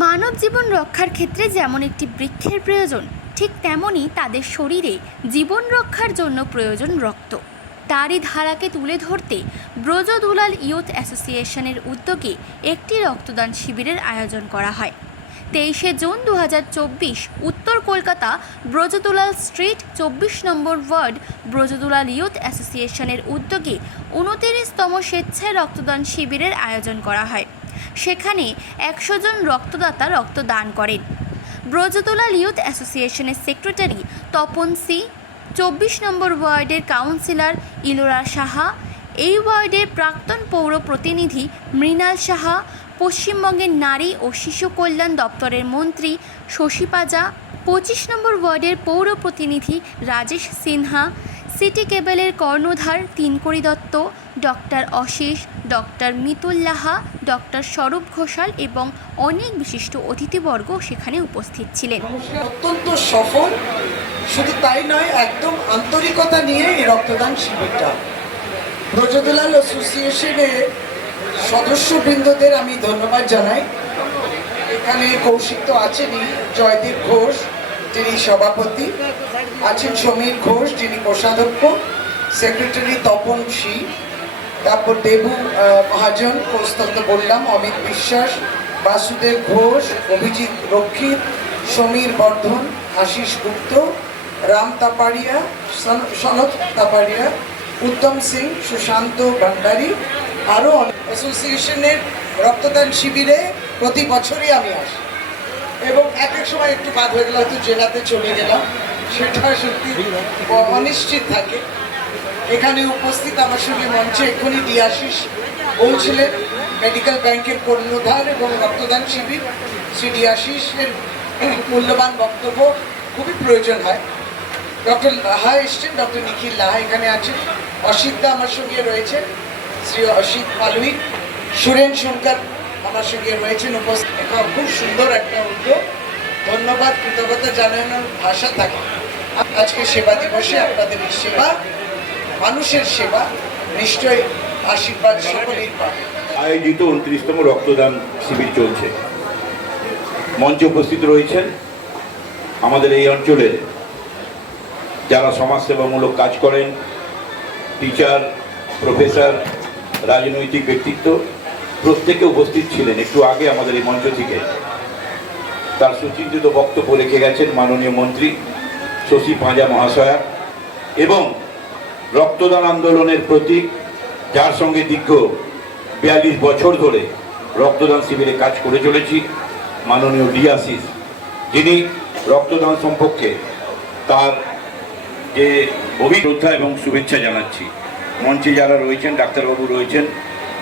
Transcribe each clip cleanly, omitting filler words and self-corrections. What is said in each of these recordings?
মানব জীবন রক্ষার ক্ষেত্রে যেমন একটি বৃক্ষের প্রয়োজন, ঠিক তেমনই তাদের শরীরে জীবন রক্ষার জন্য প্রয়োজন রক্ত। তারই ধারাকে তুলে ধরতে ব্রজদুলাল ইয়ুথ অ্যাসোসিয়েশনের উদ্যোগে একটি রক্তদান শিবিরের আয়োজন করা হয়। 23শে জুন 2024 উত্তর কলকাতা ব্রজদুলাল স্ট্রিট 24 নম্বর ওয়ার্ড ব্রজদুলাল ইয়ুথ অ্যাসোসিয়েশনের উদ্যোগে 29তম স্বেচ্ছায় রক্তদান শিবিরের আয়োজন করা হয়। সেখানে 100 জন রক্তদাতা রক্তদান করেন। ব্রজদুলাল ইয়ুথ অ্যাসোসিয়েশনের সেক্রেটারি তপন সি, 24 নম্বর ওয়ার্ডের কাউন্সিলর ইলোরা সাহা, এই ওয়ার্ডের প্রাক্তন পৌর প্রতিনিধি মৃণাল সাহা, পশ্চিমবঙ্গের নারী ও শিশু কল্যাণ দপ্তরের মন্ত্রী শশী পাজা, 25 নম্বর ওয়ার্ডের পৌর প্রতিনিধি রাজেশ সিনহা, সিটি কেবলের কর্ণধার তিনকড়ি দত্ত, ডক্টর অশেষ, ডক্টর মিতুল লাহা, ডক্টর স্বরূপ ঘোষাল এবং অনেক বিশিষ্ট অতিথিবর্গ সেখানে উপস্থিত ছিলেন। অত্যন্ত সফল, শুধু তাই নয়, একদম আন্তরিকতা নিয়ে এই রক্তদান শিবিরটা। ব্রজদুলাল অ্যাসোসিয়েশনের সদস্যবৃন্দদের আমি ধন্যবাদ জানাই। এখানে কৌশিক তো আছেনই, জয়দীপ ঘোষ যিনি সভাপতি, আছেন সমীর ঘোষ যিনি কোষাধ্যক্ষ, সেক্রেটারি তপন সি, তারপর দেবু মহাজন কোষতত্ত্ব বললাম, অমিত বিশ্বাস, বাসুদেব ঘোষ, অভিজিৎ রক্ষিত, সমীর বর্ধন, আশিস গুপ্ত, রাম তাপাড়িয়া, সনৎ তাপাড়িয়া, উত্তম সিং, সুশান্ত ভান্ডারী, আরও অ্যাসোসিয়েশনের রক্তদান শিবিরে প্রতি বছরই আমি আসি এবং এক এক সময় একটু বাদ হয়ে গেলে হয়তো জেলাতে চলে গেলাম, সেটা সত্যি অনিশ্চিত থাকে। এখানে উপস্থিত আমার সঙ্গে মঞ্চে এক্ষুনি ডিআশিস বলছিলেন, মেডিকেল ব্যাংকের কর্ণধার এবং রক্তদান শিবির, শ্রী ডিআশিসের মূল্যবান বক্তব্য খুবই প্রয়োজন হয়। ডক্টর লাহা এসছেন, ডক্টর নিখিল লাহা এখানে আছেন, অসিতদা আমার সঙ্গে রয়েছেন, শ্রী অসিত পালুই, সুরেন শঙ্কর আমার সঙ্গে রয়েছেন উপস্থিত। খুব সুন্দর একটা উদ্যোগ, ধন্যবাদ, কৃতজ্ঞতা জানানোর ভাষা থাকে। আজকে সেবা দিবসে আপনাদের এই সেবা, মানুষের সেবা, নিশ্চয়ই আশীর্বাদ সকলেই পাবে। আয়োজিত 29তম রক্তদান শিবির চলছে। মঞ্চে উপস্থিত রয়েছেন আমাদের এই অঞ্চলের যারা সমাজসেবামূলক কাজ করেন, টিচার, প্রফেসর, রাজনৈতিক ব্যক্তিত্ব, প্রত্যেকে উপস্থিত ছিলেন। একটু আগে আমাদের এই মঞ্চ থেকে তার সুচিন্তিত বক্তব্য রেখে গেছেন মাননীয় মন্ত্রী শশী পাজা মহাশয়া এবং রক্তদান আন্দোলনের প্রতীক, যার সঙ্গে দীর্ঘ 42 বছর ধরে রক্তদান শিবিরে কাজ করে চলেছি, মাননীয় ডিআশিস, যিনি রক্তদান সম্পর্কে তার যে অভিজ্ঞতা এবং শুভেচ্ছা জানাচ্ছি। মঞ্চে যারা রয়েছেন, ডাক্তারবাবু রয়েছেন,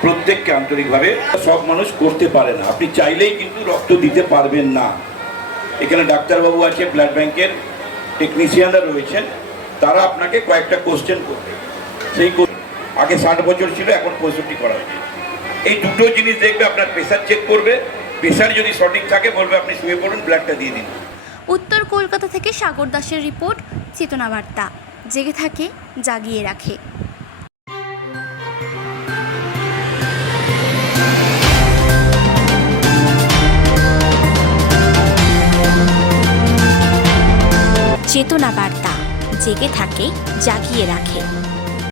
প্রত্যেককে আন্তরিকভাবে। সব মানুষ করতে পারে না, আপনি চাইলেই কিন্তু রক্ত দিতে পারবেন না। এখানে ডাক্তারবাবু আছে, ব্লাড ব্যাংকের টেকনিশিয়ানরা রয়েছেন, তারা আপনাকে কয়েকটা কোশ্চেন করবে। সেই আগে 60 বছর ছিল, এখন 65 করা হয়েছে। এই দুটো জিনিস দেখবে, আপনার প্রেশার চেক করবে, প্রেশার যদি সঠিক থাকে বলবে আপনি শুয়ে পড়ুন, ব্লাডটা দিয়ে দিন। উত্তর কলকাতা থেকে সাগর দাসের রিপোর্ট, চেতনা বার্তা, জেগে থাকে, জাগিয়ে রাখে। চেতনা বার্তা, জেগে থাকে, জাগিয়ে রাখে।